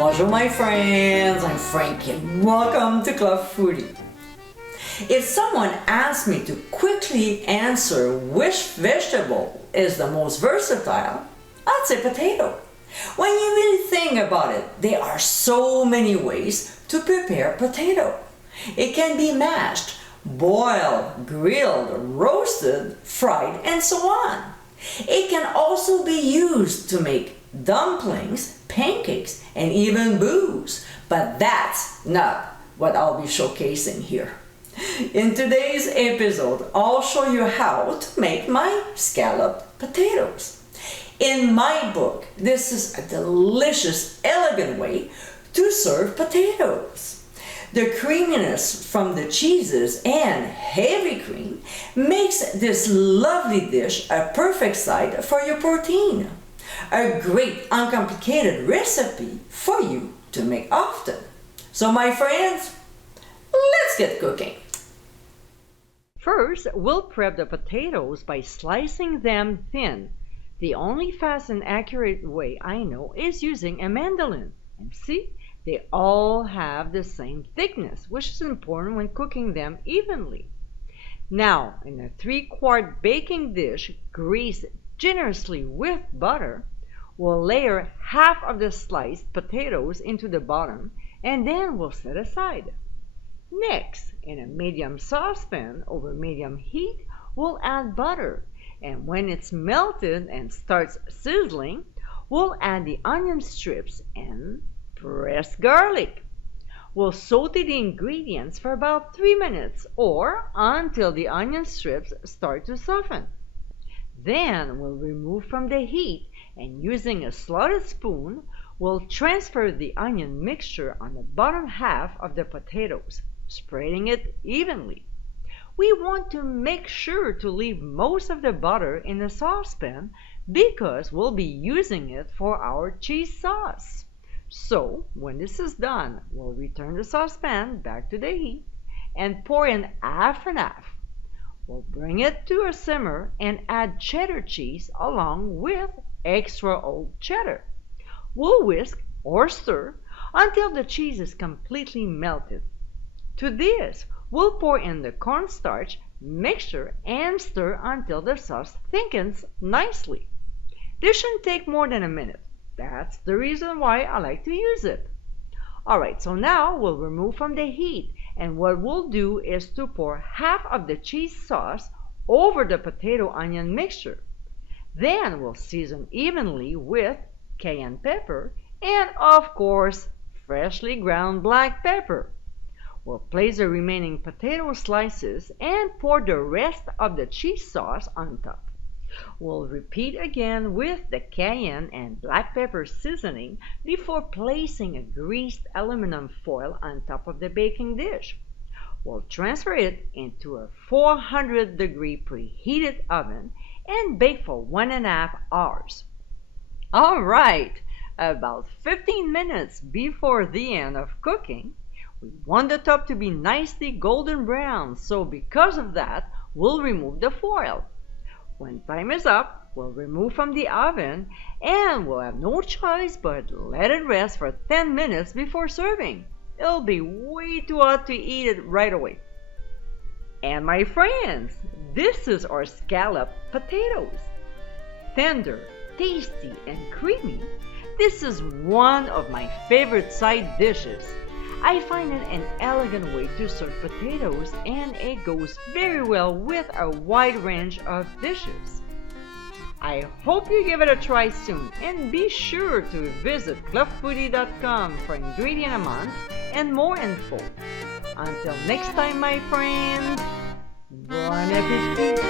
Bonjour my friends, I'm Frankie and welcome to Club Foodie. If someone asked me to quickly answer which vegetable is the most versatile, I'd say potato. When you really think about it, there are so many ways to prepare potato. It can be mashed, boiled, grilled, roasted, fried, and so on. It can also be used to make dumplings, pancakes, and even booze. But that's not what I'll be showcasing here. In today's episode, I'll show you how to make my scalloped potatoes. In my book, this is a delicious, elegant way to serve potatoes. The creaminess from the cheeses and heavy cream makes this lovely dish a perfect side for your protein. A great uncomplicated recipe for you to make often. So my friends, let's get cooking. First, we'll prep the potatoes by slicing them thin. The only fast and accurate way I know is using a mandolin. And see? They all have the same thickness, which is important when cooking them evenly. Now, in a 3-quart baking dish greased generously with butter, we'll layer half of the sliced potatoes into the bottom and then we'll set aside. Next, in a medium saucepan over medium heat, we'll add butter, and when it's melted and starts sizzling, we'll add the onion strips and pressed garlic. We'll saute the ingredients for about 3 minutes or until the onion strips start to soften. Then we'll remove from the heat and using a slotted spoon, we'll transfer the onion mixture on the bottom half of the potatoes, spreading it evenly. We want to make sure to leave most of the butter in the saucepan because we'll be using it for our cheese sauce. So, when this is done, we'll return the saucepan back to the heat and pour in half and half. We'll bring it to a simmer and add cheddar cheese along with extra old cheddar. We'll whisk or stir until the cheese is completely melted. To this, we'll pour in the cornstarch mixture and stir until the sauce thickens nicely. This shouldn't take more than a minute. That's the reason why I like to use it. Alright, so now we'll remove from the heat, and what we'll do is to pour half of the cheese sauce over the potato onion mixture. Then we'll season evenly with cayenne pepper and, of course, freshly ground black pepper. We'll place the remaining potato slices and pour the rest of the cheese sauce on top. We'll repeat again with the cayenne and black pepper seasoning before placing a greased aluminum foil on top of the baking dish. We'll transfer it into a 400-degree preheated oven and bake for 1.5 hours. Alright, about 15 minutes before the end of cooking, we want the top to be nicely golden brown, so because of that, we'll remove the foil. When time is up, we'll remove from the oven and we'll have no choice but let it rest for 10 minutes before serving. It'll be way too hot to eat it right away. And my friends, this is our scalloped potatoes. Tender, tasty, and creamy, this is one of my favorite side dishes. I find it an elegant way to serve potatoes and it goes very well with a wide range of dishes. I hope you give it a try soon and be sure to visit clubfoodie.com for ingredient amounts and more info. Until next time my friends, bon appétit!